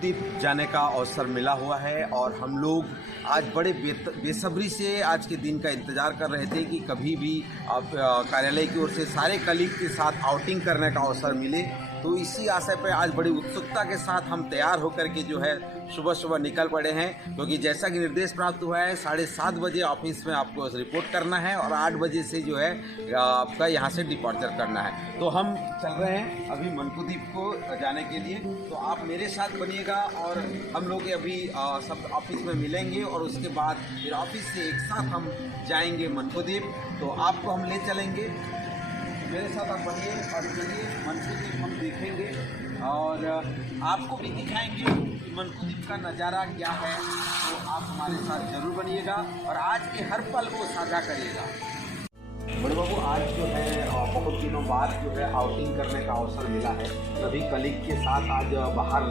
द्वीप जाने का अवसर मिला हुआ है और हम लोग आज बड़े बेसब्री से आज के दिन का इंतज़ार कर रहे थे कि कभी भी आप कार्यालय की ओर से सारे कलीग के साथ आउटिंग करने का अवसर मिले। तो इसी आशय पर आज बड़ी उत्सुकता के साथ हम तैयार होकर के जो है सुबह सुबह निकल पड़े हैं, क्योंकि जैसा कि निर्देश प्राप्त हुआ है 7:30 बजे ऑफिस में आपको रिपोर्ट करना है और 8 बजे से जो है आपका यहाँ से डिपार्चर करना है। तो हम चल रहे हैं अभी मनकुद्वीप को जाने के लिए, तो आप मेरे साथ बनिएगा और हम लोग अभी सब ऑफिस में मिलेंगे और उसके बाद फिर ऑफिस से एक साथ हम जाएंगे मनकुद्वीप। तो आपको हम ले चलेंगे, मेरे साथ आप बनिए और चलिए मनकुद्वीप हम देखेंगे और आपको भी दिखाएंगे कि मनकुद्वीप का नज़ारा क्या है। तो आप हमारे साथ जरूर बनिएगा और आज के हर पल को साझा करिएगा। बड़े बाबू, आज जो है बहुत दिनों बाद जो है आउटिंग करने का अवसर मिला है, सभी कलीग के साथ आज बाहर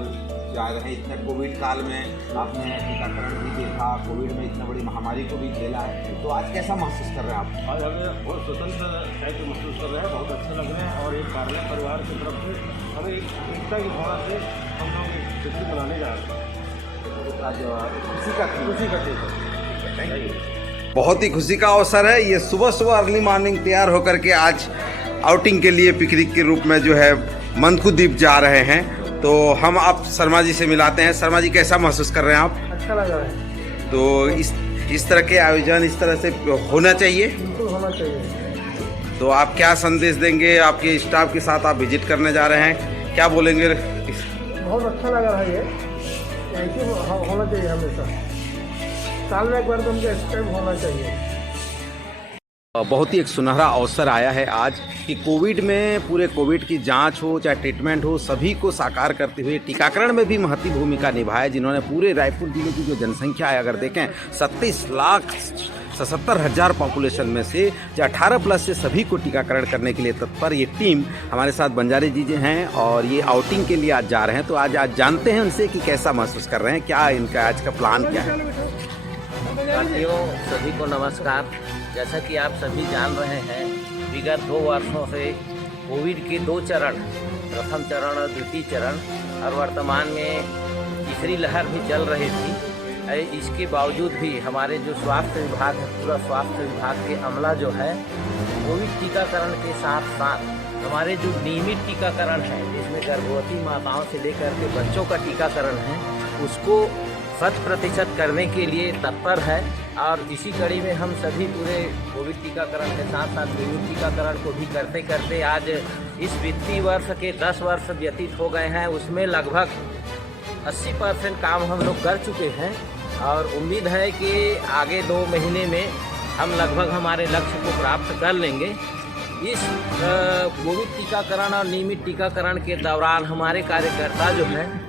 जा रहे हैं। इतने कोविड काल में आपने टीकाकरण भी देखा, कोविड में इतनी बड़ी महामारी को भी झेला है, तो आज कैसा महसूस कर रहे हैं आप? आज हमें बहुत स्वतंत्र टाइप महसूस कर रहे हैं, बहुत अच्छा लग रहा है और एक कार्यालय परिवार की तरफ से हमें एकता की भावना से हम लोग छुट्टी मनाने जा रहे हैं। आज खुशी का ठीक है। Thank you. बहुत ही खुशी का अवसर है ये। सुबह सुबह अर्ली मॉर्निंग तैयार होकर के आज आउटिंग के लिए पिकनिक के रूप में जो है मनकुद्वीप जा रहे हैं। तो हम आप शर्मा जी से मिलाते हैं। शर्मा जी, कैसा महसूस कर रहे हैं आप? अच्छा लग रहा है। तो इस तरह के आयोजन इस तरह से होना चाहिए, बिल्कुल होना चाहिए। तो आप क्या संदेश देंगे? आपके स्टाफ के साथ आप विजिट करने जा रहे हैं, क्या बोलेंगे? बहुत अच्छा लग रहा है ये, ऐसे होना चाहिए हमेशा, साल में एक बार तो हमको इस टाइम होना चाहिए। बहुत ही एक सुनहरा अवसर आया है आज कि कोविड में पूरे कोविड की जांच हो चाहे ट्रीटमेंट हो, सभी को साकार करते हुए टीकाकरण में भी महत्वपूर्ण भूमिका निभाई, जिन्होंने पूरे रायपुर जिले की जो जनसंख्या है अगर देखें 37,77,000 पॉपुलेशन में से जो 18 प्लस से सभी को टीकाकरण करने के लिए तत्पर ये टीम हमारे साथ बंजारे जी हैं और ये आउटिंग के लिए आज जा रहे हैं। तो आज जानते हैं उनसे कि कैसा महसूस कर रहे हैं, क्या इनका आज का प्लान क्या है। साथियों, सभी को नमस्कार। जैसा कि आप सभी जान रहे हैं, विगत 2 वर्षों से कोविड के 2 चरण, प्रथम चरण और द्वितीय चरण, और वर्तमान में तीसरी लहर भी चल रही थी। इसके बावजूद भी हमारे जो स्वास्थ्य विभाग है, पूरा स्वास्थ्य विभाग के अमला जो है कोविड टीकाकरण के साथ साथ हमारे जो नियमित टीकाकरण है, जिसमें गर्भवती माताओं से लेकर के बच्चों का टीकाकरण है, उसको 100% करने के लिए तत्पर है। और इसी कड़ी में हम सभी पूरे कोविड टीकाकरण के साथ साथ नियमित टीकाकरण को भी करते करते आज इस वित्तीय वर्ष के 10 वर्ष व्यतीत हो गए हैं, उसमें लगभग 80% काम हम लोग कर चुके हैं और उम्मीद है कि आगे 2 महीने में हम लगभग हमारे लक्ष्य को प्राप्त कर लेंगे। इस कोविड टीकाकरण और नियमित टीकाकरण के दौरान हमारे कार्यकर्ता जो हैं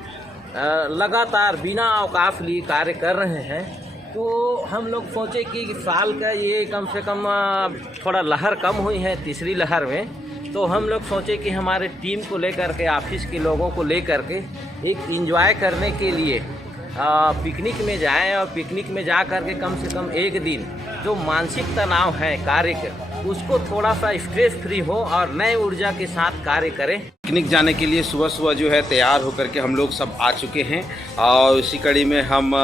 लगातार बिना अवकाश लिए कार्य कर रहे हैं। तो हम लोग सोचे कि साल का ये कम से कम थोड़ा लहर कम हुई है तीसरी लहर में, तो हम लोग सोचे कि हमारे टीम को लेकर के, ऑफिस के लोगों को लेकर के एक एंजॉय करने के लिए पिकनिक में जाएं और पिकनिक में जा कर के कम से कम एक दिन जो मानसिक तनाव है कार्य का, उसको थोड़ा सा स्ट्रेस फ्री हो और नए ऊर्जा के साथ कार्य करें। पिकनिक जाने के लिए सुबह सुबह जो है तैयार होकर के हम लोग सब आ चुके हैं और इसी कड़ी में हम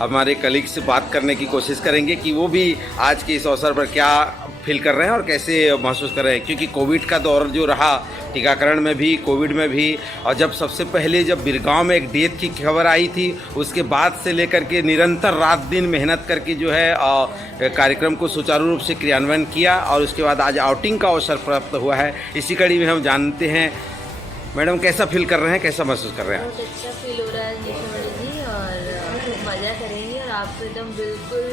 हमारे कलीग से बात करने की कोशिश करेंगे कि वो भी आज के इस अवसर पर क्या फील कर रहे हैं और कैसे महसूस कर रहे हैं, क्योंकि कोविड का दौर जो रहा, टीकाकरण में भी, कोविड में भी, और जब सबसे पहले जब बिरगांव में एक डेथ की खबर आई थी, उसके बाद से लेकर के निरंतर रात दिन मेहनत करके जो है कार्यक्रम को सुचारू रूप से क्रियान्वयन किया और उसके बाद आज आउटिंग का अवसर प्राप्त हुआ है। इसी कड़ी में हम जानते हैं, मैडम कैसा फील कर रहे हैं, कैसा महसूस कर रहे हैं? बहुत अच्छा फील हो रहा है जी, और खूब मज़ा करेंगे। और आप तो एकदम बिल्कुल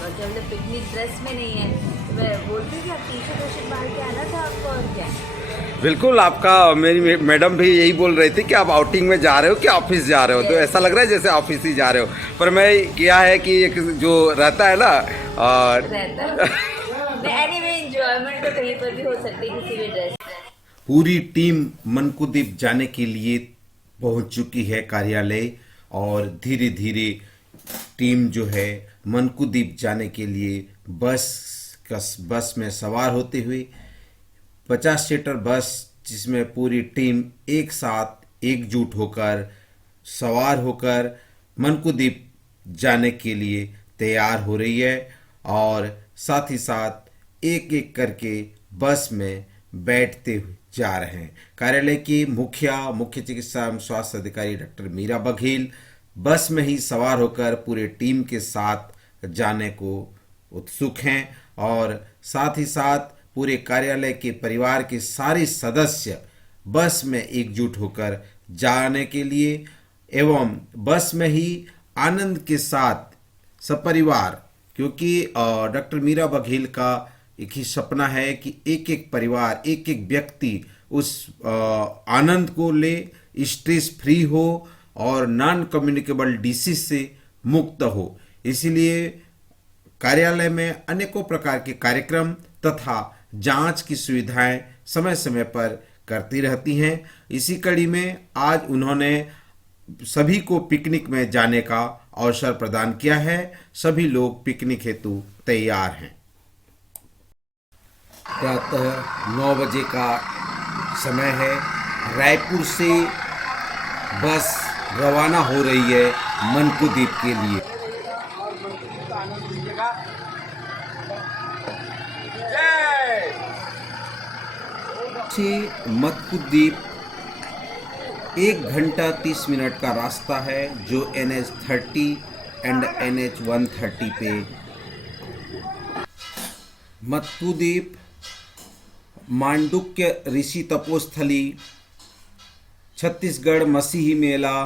मतलब पिकनिक ड्रेस में नहीं है, तो मैं बोलती हूँ कि आप टी-शर्ट बाहर के आना था आपको, और क्या। बिल्कुल, आपका मेरी मैडम भी यही बोल रही थी कि आप आउटिंग में जा रहे हो कि ऑफिस जा रहे हो, तो ऐसा लग रहा है जैसे ऑफिस ही जा रहे हो। पर मैं क्या है कि एक जो रहता है ना एनीवे एंजॉयमेंट तो कहीं पर भी हो सकती है किसी भी ड्रेस में। पूरी टीम मनकुद्वीप जाने के लिए पहुंच चुकी है कार्यालय और धीरे धीरे टीम जो है मनकुद्वीप जाने के लिए बस में सवार होते हुए 50 सीटर बस, जिसमें पूरी टीम एक साथ एकजुट होकर सवार होकर मनकू द्वीप जाने के लिए तैयार हो रही है और साथ ही साथ एक एक करके बस में बैठते हुए जा रहे हैं। कार्यालय की मुख्य चिकित्सा एवं स्वास्थ्य अधिकारी डॉक्टर मीरा बघेल बस में ही सवार होकर पूरे टीम के साथ जाने को उत्सुक हैं और साथ ही साथ पूरे कार्यालय के परिवार के सारे सदस्य बस में एकजुट होकर जाने के लिए एवं बस में ही आनंद के साथ सपरिवार, क्योंकि डॉक्टर मीरा बघेल का एक ही सपना है कि एक एक परिवार, एक एक व्यक्ति उस आनंद को ले, स्ट्रेस फ्री हो और नॉन कम्युनिकेबल डिसीज से मुक्त हो। इसीलिए कार्यालय में अनेकों प्रकार के कार्यक्रम तथा जांच की सुविधाएं समय समय पर करती रहती हैं। इसी कड़ी में आज उन्होंने सभी को पिकनिक में जाने का अवसर प्रदान किया है। सभी लोग पिकनिक हेतु तैयार हैं। प्रातः 9 बजे का समय है। रायपुर से बस रवाना हो रही है मनकू द्वीप के लिए। से मनकू द्वीप 1 घंटा 30 मिनट का रास्ता है जो NH 30 एंड NH 130 पे। मनकू द्वीप मांडुक्य ऋषि तपोस्थली, छत्तीसगढ़ मसीही मेला,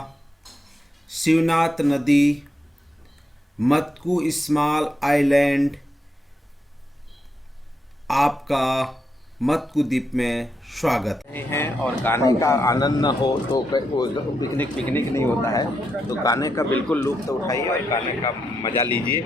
शिवनाथ नदी, मतकू स्मॉल आइलैंड, आपका मतकू द्वीप में स्वागत हैं। और गाने का आनंद न हो तो पिकनिक नहीं होता है। तो गाने का बिल्कुल लुत्फ उठाइए और गाने का मजा लीजिए।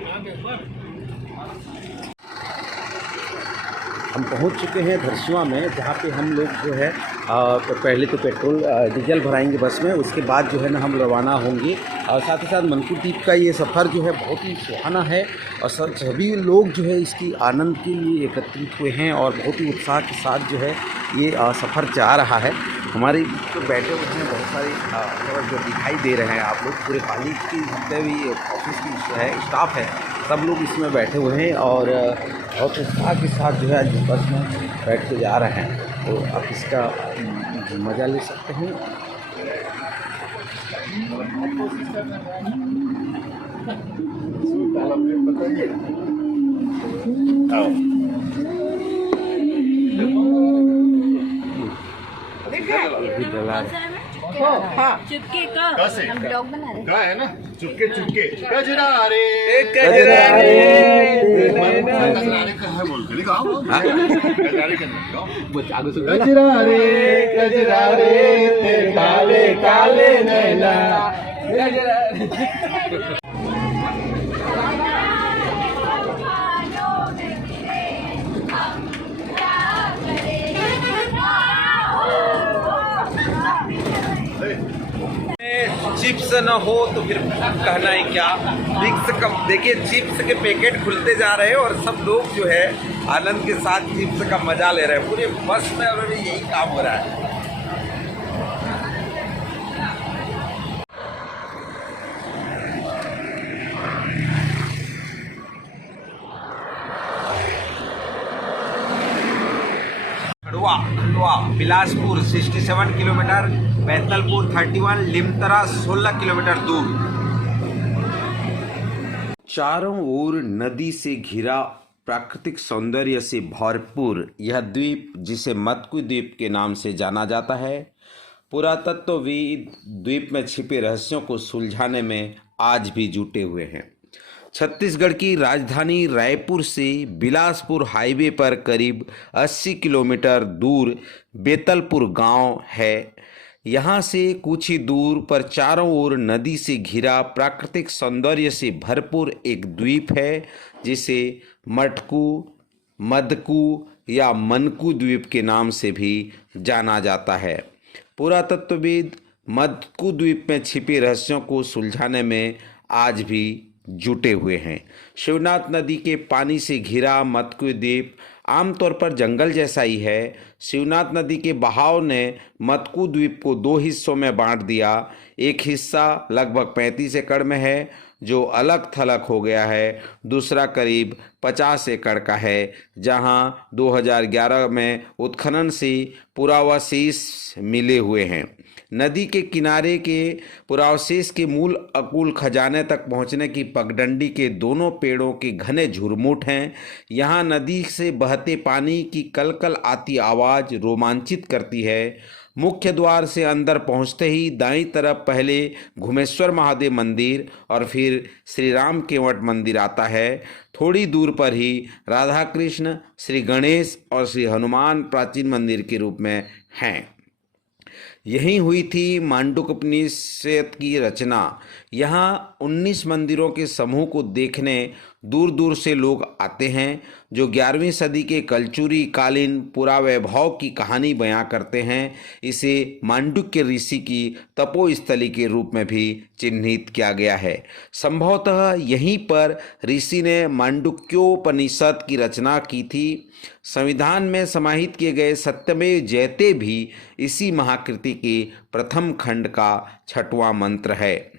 हम पहुंच चुके हैं धरसींवा में, जहाँ पे हम लोग जो है पहले तो पेट्रोल डीजल भराएंगे बस में, उसके बाद जो है ना हम रवाना होंगे। और साथ ही साथ मनकू द्वीप का ये सफ़र जो है बहुत ही सुहाना है और सभी लोग जो है इसकी आनंद के लिए एकत्रित हुए हैं और बहुत ही उत्साह के साथ जो है ये सफ़र जा रहा है। हमारे तो बैठे हुए हैं बहुत सारे जो दिखाई दे रहे हैं आप लोग, पूरे कॉलेज की जितने भी ऑफिस की है स्टाफ है, सब लोग इसमें बैठे हुए हैं और बहुत उत्साह के साथ जो है बस में बैठ के जा रहे हैं। तो आप इसका मज़ा ले सकते हैं। चुपके का हम ब्लॉग बना रहे हैं। का है ना, चुपके चुपके कजरा रे कजरारे का है बोल के लिखाओ। कजरारे कजरारे ते काले काले नैना। चिप्स न हो तो फिर कहना है क्या। चिप्स का देखिए, चिप्स के पैकेट खुलते जा रहे हैं और सब लोग जो है आनंद के साथ चिप्स का मजा ले रहे हैं। पूरे बस में अभी यही काम हो रहा है। खंडवा बिलासपुर 67 किलोमीटर, बैतलपुर 31, लिमतरा 16 किलोमीटर दूर। चारों ओर नदी से घिरा प्राकृतिक सौंदर्य से भरपूर यह द्वीप, जिसे मतकू द्वीप के नाम से जाना जाता है, पुरातत्वविद द्वीप में छिपे रहस्यों को सुलझाने में आज भी जुटे हुए हैं। छत्तीसगढ़ की राजधानी रायपुर से बिलासपुर हाईवे पर करीब 80 किलोमीटर दूर बेतलपुर गांव है। यहाँ से कुछ ही दूर पर चारों ओर नदी से घिरा प्राकृतिक सौंदर्य से भरपूर एक द्वीप है, जिसे मटकू, मदकू या मनकू द्वीप के नाम से भी जाना जाता है। पुरातत्वविद मदकू द्वीप में छिपे रहस्यों को सुलझाने में आज भी जुटे हुए हैं। शिवनाथ नदी के पानी से घिरा मदकू द्वीप आमतौर पर जंगल जैसा ही है। शिवनाथ नदी के बहाव ने मतकू द्वीप को 2 हिस्सों में बांट दिया। एक हिस्सा लगभग 35 एकड़ में है जो अलग थलग हो गया है, दूसरा करीब 50 एकड़ का है जहां 2011 में उत्खनन से पुरावशेष मिले हुए हैं। नदी के किनारे के पुरावशेष के मूल अकुल खजाने तक पहुंचने की पगडंडी के दोनों पेड़ों के घने झुरमुट हैं। यहाँ नदी से बहते पानी की कलकल आती आवाज़ रोमांचित करती है। मुख्य द्वार से अंदर पहुंचते ही दाईं तरफ पहले घुमेश्वर महादेव मंदिर और फिर श्री राम केवट मंदिर आता है। थोड़ी दूर पर ही राधा कृष्ण, श्री गणेश और श्री हनुमान प्राचीन मंदिर के रूप में हैं। यहीं हुई थी मांडुक उपनिषद की रचना। यहाँ 19 मंदिरों के समूह को देखने दूर दूर से लोग आते हैं जो 11वीं सदी के कलचुरी कालीन पुरावैभव की कहानी बयां करते हैं। इसे मांडुक्य ऋषि की तपोस्थली के रूप में भी चिन्हित किया गया है। संभवतः यहीं पर ऋषि ने मांडुक्योपनिषद की रचना की थी। संविधान में समाहित किए गए सत्यमेव जयते भी इसी महाकृति के प्रथम खंड का 6वां मंत्र है।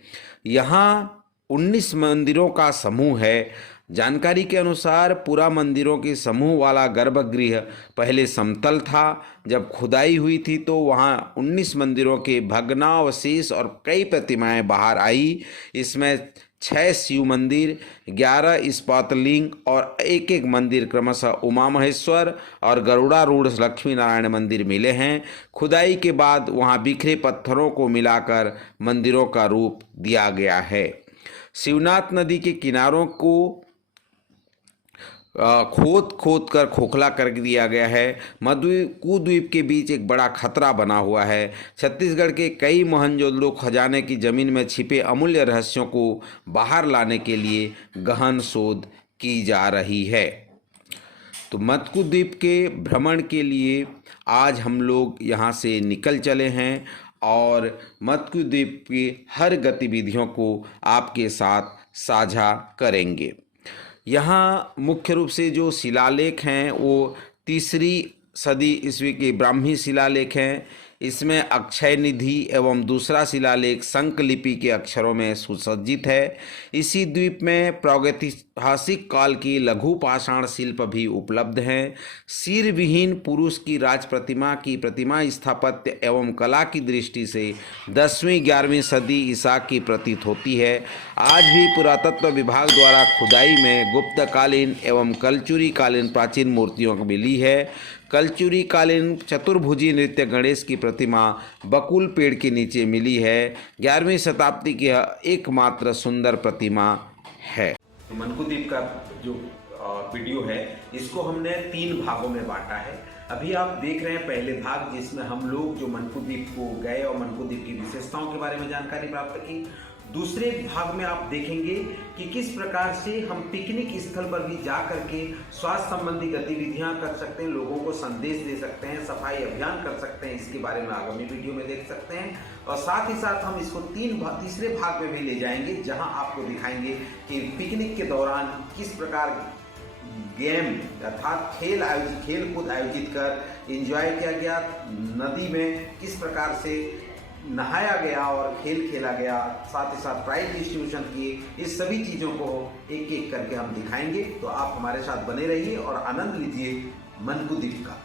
यहाँ 19 मंदिरों का समूह है। जानकारी के अनुसार पूरा मंदिरों के समूह वाला गर्भगृह पहले समतल था। जब खुदाई हुई थी तो वहाँ 19 मंदिरों के भग्नावशेष और कई प्रतिमाएं बाहर आई। इसमें 6 शिव मंदिर, 11 इस्पातलिंग और एक मंदिर क्रमशः उमा महेश्वर और गरुड़ारूढ़ लक्ष्मी नारायण मंदिर मिले हैं। खुदाई के बाद वहाँ बिखरे पत्थरों को मिलाकर मंदिरों का रूप दिया गया है। शिवनाथ नदी के किनारों को खोद कर खोखला कर दिया गया है। मधुकू द्वीप के बीच एक बड़ा खतरा बना हुआ है। छत्तीसगढ़ के कई मोहनजोदड़ो खजाने की जमीन में छिपे अमूल्य रहस्यों को बाहर लाने के लिए गहन शोध की जा रही है। तो मतकू द्वीप के भ्रमण के लिए आज हम लोग यहाँ से निकल चले हैं और मतकू द्वीप की हर गतिविधियों को आपके साथ साझा करेंगे। यहाँ मुख्य रूप से जो शिलालेख हैं वो 3री सदी ईस्वी के ब्राह्मी शिलालेख हैं। इसमें अक्षय निधि एवं दूसरा शिलालेख शंख लिपि के अक्षरों में सुसज्जित है। इसी द्वीप में प्रागैतिहासिक काल की लघु पाषाण शिल्प भी उपलब्ध हैं। सिर विहीन पुरुष की राज प्रतिमा की प्रतिमा स्थापत्य एवं कला की दृष्टि से 10वीं-11वीं सदी ईसा की प्रतीत होती है। आज भी पुरातत्व विभाग द्वारा खुदाई में गुप्तकालीन एवं कलचुरी कालीन प्राचीन मूर्तियों को मिली है। कलचुरी कालीन चतुर्भुजी नृत्य गणेश की प्रतिमा बकुल पेड़ के नीचे मिली है। 11वीं शताब्दी की एकमात्र सुंदर प्रतिमा है। मनकू द्वीप का जो वीडियो है इसको हमने 3 भागों में बांटा है। अभी आप देख रहे हैं पहले भाग जिसमें हम लोग जो मनकू द्वीप को गए और मनकू द्वीप की विशेषताओं के बारे में जानकारी प्राप्त की। दूसरे भाग में आप देखेंगे कि किस प्रकार से हम पिकनिक स्थल पर भी जा करके स्वास्थ्य संबंधी गतिविधियां कर सकते हैं, लोगों को संदेश दे सकते हैं, सफाई अभियान कर सकते हैं। इसके बारे में आगामी वीडियो में देख सकते हैं और साथ ही साथ हम इसको तीसरे भाग में भी ले जाएंगे जहां आपको दिखाएंगे कि पिकनिक के दौरान किस प्रकार गेम अर्थात खेल कूद आयोजित कर एंजॉय किया गया, नदी में किस प्रकार से नहाया गया और खेल खेला गया, साथ ही साथ प्राइज डिस्ट्रीब्यूशन किए। इस सभी चीज़ों को एक एक करके हम दिखाएंगे। तो आप हमारे साथ बने रहिए और आनंद लीजिए मनकू द्वीप का।